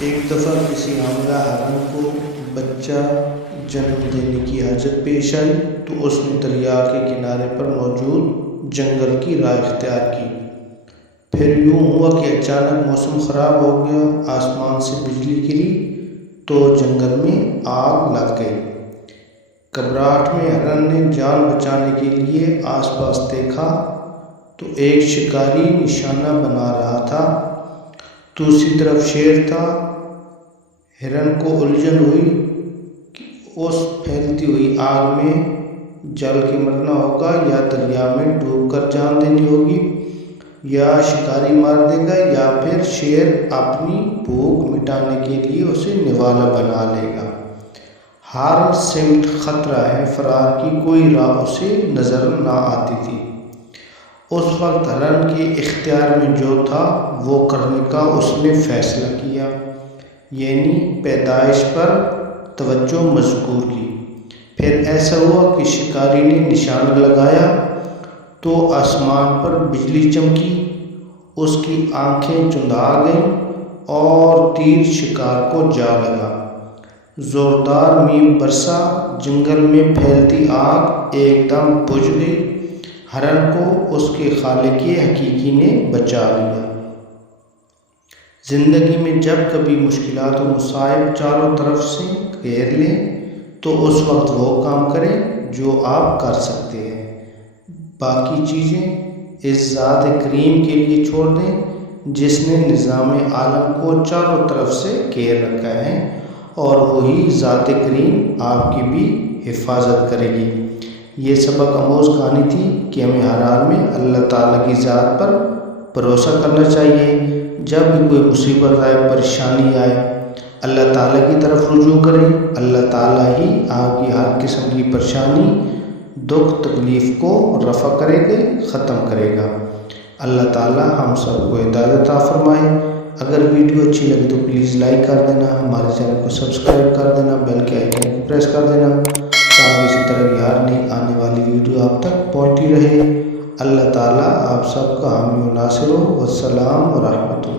ایک دفعہ کسی حاملہ ہرن کو بچہ جنم دینے کی حاجت پیش آئی تو اس نے دریا کے کنارے پر موجود جنگل کی راہ اختیار کی۔ پھر یوں ہوا کہ اچانک موسم خراب ہو گیا، آسمان سے بجلی گری تو جنگل میں آگ لگ گئی۔ گھبراہٹ میں ہرن نے جان بچانے کے لیے آس پاس دیکھا تو ایک شکاری نشانہ بنا رہا تھا، دوسری طرف شیر تھا۔ ہرن کو الجھن ہوئی کہ اس پھیلتی ہوئی آگ میں جل کے مرنا ہوگا یا دریا میں ڈوب کر جان دینی ہوگی، یا شکاری مار دے گا یا پھر شیر اپنی بھوک مٹانے کے لیے اسے نوالا بنا لے گا۔ ہر سمت خطرہ ہے، فرار کی کوئی راہ اسے نظر نہ آتی تھی۔ اس وقت ہرن کے اختیار میں جو تھا وہ کرنے کا اس نے فیصلہ کیا، یعنی پیدائش پر توجہ مذکور کی۔ پھر ایسا ہوا کہ شکاری نے نشانہ لگایا تو آسمان پر بجلی چمکی، اس کی آنکھیں چندھا گئیں اور تیر شکار کو جا لگا۔ زوردار میم برسا، جنگل میں پھیلتی آگ ایک دم بجھ گئی۔ ہرن کو اس کے خالق حقیقی نے بچا لیا۔ زندگی میں جب کبھی مشکلات و مصائب چاروں طرف سے گھیر لیں تو اس وقت وہ کام کریں جو آپ کر سکتے ہیں، باقی چیزیں اس ذات کریم کے لیے چھوڑ دیں جس نے نظام عالم کو چاروں طرف سے گھیر رکھا ہے، اور وہی ذات کریم آپ کی بھی حفاظت کرے گی۔ یہ سبق آموز کہانی تھی کہ ہمیں ہر حال میں اللہ تعالیٰ کی ذات پر بھروسہ کرنا چاہیے۔ جب بھی کوئی مصیبت آئے، پریشانی آئے، اللہ تعالیٰ کی طرف رجوع کریں۔ اللہ تعالیٰ ہی آپ کی ہر قسم کی پریشانی، دکھ، تکلیف کو رفع کرے گا، ختم کرے گا۔ اللہ تعالیٰ ہم سب کو ہدایت عطا فرمائے۔ اگر ویڈیو اچھی لگے تو پلیز لائک کر دینا، ہمارے چینل کو سبسکرائب کر دینا، بیل کے آئیکن کو پریس کر دینا تاکہ اسی طرح کی ہر نئی آنے والی ویڈیو آپ تک پہنچتی رہے۔ اللہ تعالیٰ آپ سب کا حامی و ناصر ہو۔ والسلام ورحمۃ اللہ۔